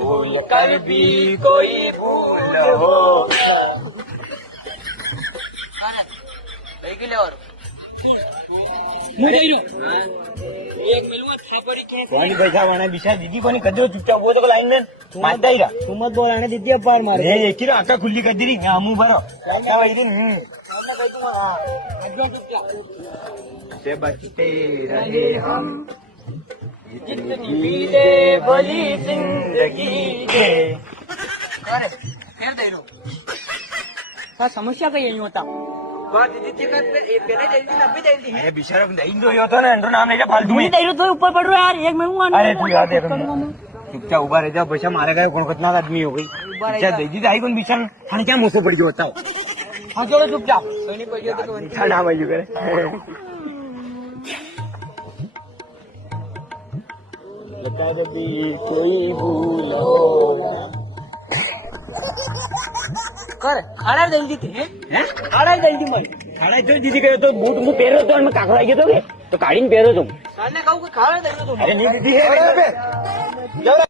भूल कर भी कोई भूल हो कोनी पैसा वाना बिशा दीदी कोनी कदो चुपचाप वो तो लाइन में मार दाईरा तू मत बोल आने दीदी अब पार मार रे एक किलो आका खुली कर दी हमू भरो क्या वही दिन से बचते रहे हम जितनी भी दे भली जिंदगी दे अरे फिर दे रो का समस्या कई नहीं होता अरे बिचारा दही दो यो तो ना अंदर नाम लेजा फालतू में दे रो तो ऊपर पड़ रहा है यार एक मैं हूं अरे तू याद है चुपचाप उभा रह जा पैसा मारे गए कौन कितना आदमी हो गई क्या दही दी आई कौन बिचार खाने क्या मुझसे पड़ गया बताओ हाँ चलो चुपचाप सोनी पड़ गया तो ठंडा मजू करे बता दे भी कोई भूल हो कर खाड़ा जल्दी थे हैं खाड़ा जल्दी मत खाड़ा तो दीदी कहे तो बूट मुंह पहरो तो मैं काकड़ा गया तो काढ़ी में पहरो तुम साले कहूं कि खाड़ा दे दो तुम अरे नहीं दीदी है